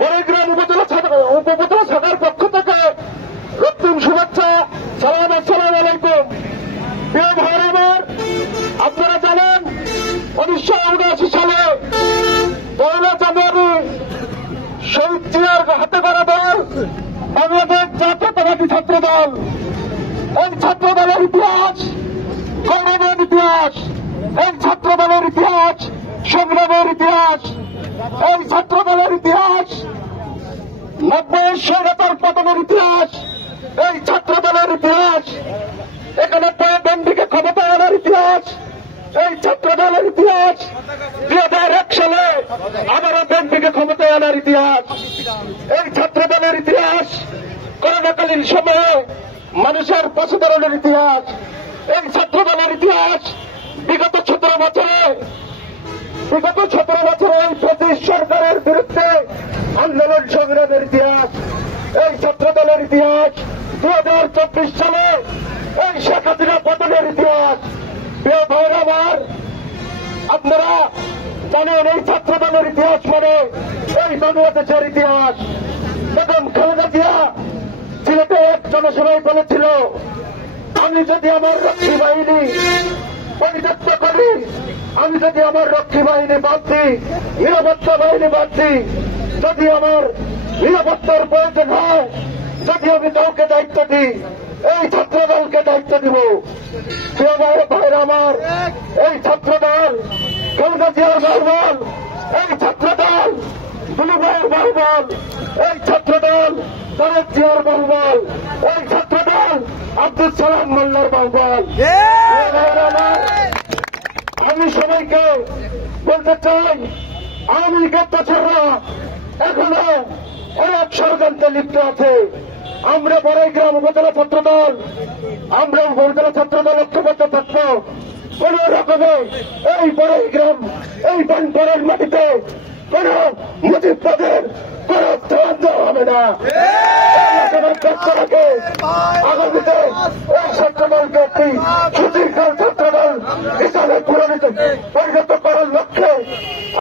বড়গ্রাম উপজেলা শাখার পক্ষ থেকে রক্তিম শুভেচ্ছা। সালাম, আসসালামু আলাইকুম। প্রিয় ভাই আমার, আপনারা জানেন 1979 সালে 1 জানুয়ারি শহীদ জিয়ার হাতে গড়া দল বাংলাদেশ জাতীয়তাবাদী ছাত্র দল। এই ছাত্র দলের ইতিহাস গৌরবের ইতিহাস, এই ছাত্র দলের ইতিহাস সংগ্রামের ইতিহাস, এই ছাত্র দলের ইতিহাস 90 স্বৈরাচার পতনের ইতিহাস, এই ছাত্র দলের ইতিহাস 91 বন্দীকে ক্ষমতায় আনার ইতিহাস, এই ছাত্র দলের ইতিহাস 2001 সালে আবারও বন্দীকে ক্ষমতায় আনার ইতিহাস, এই ছাত্র দলের ইতিহাস করোনাকালীন সময়ে মানুষের পশুধরণের ইতিহাস, এই ছাত্র দলের ইতিহাস বিগত 17 বছরে এই ব্রিটিশ সরকারের বিরুদ্ধে আন্দোলন সংগ্রামের ইতিহাস, এই ছাত্র দলের ইতিহাস 2024 সালে এই শেখ হাসিনা পতনের ইতিহাস। প্রিয় ভাইরা আমার, আপনারা জানেন এই ছাত্র দলের ইতিহাস মানে এই বাংলাদেশের ইতিহাস। বেগম খালেদা জিয়া সিলেটে এক জনসভায় বলেছিল, আমি যদি আমার রক্ষী বাহিনী পরিত্যক্ত করি, আমি যদি আমার রক্ষী বাহিনী বাদ দিই, নিরাপত্তা বাহিনী বাদ দিই, যদি আমার নিরাপত্তার প্রয়োজন হয়, যদি আমি কাউকে দায়িত্ব দিই, এই ছাত্র দলকে দায়িত্ব দিব। প্রিয় ভাইরা আমার, এই ছাত্র দল খালেদা জিয়ার বাহুবল, এই ছাত্র দল দুলু ভাইয়ের বাহুবল, এই ছাত্র দল তারেক জিয়ার বাহুবল, এই ছাত্র দল আব্দুল সালাম মোল্লার বাহুবল। আমি সবাইকে বলতে চাই, আওয়ামী লীগের দোসররা এখনো অনেক ষড়যন্ত্রে লিপ্ত আছে। আমরা বড়গ্রাম উপজেলা ছাত্র দল, আমরা উপজেলা ছাত্র দল ঐক্যবদ্ধ থাকবো। কোন রকমে এই বড়গ্রাম, এই বানপাড়ার মাটিতে কোন মুজিববাদের কোন স্থান দেওয়া হবে না। আগামীতে এই ছাত্র দলকে একটি সুদীর্ঘ ছাত্র দল হিসাবে পরিণত করার লক্ষ্যে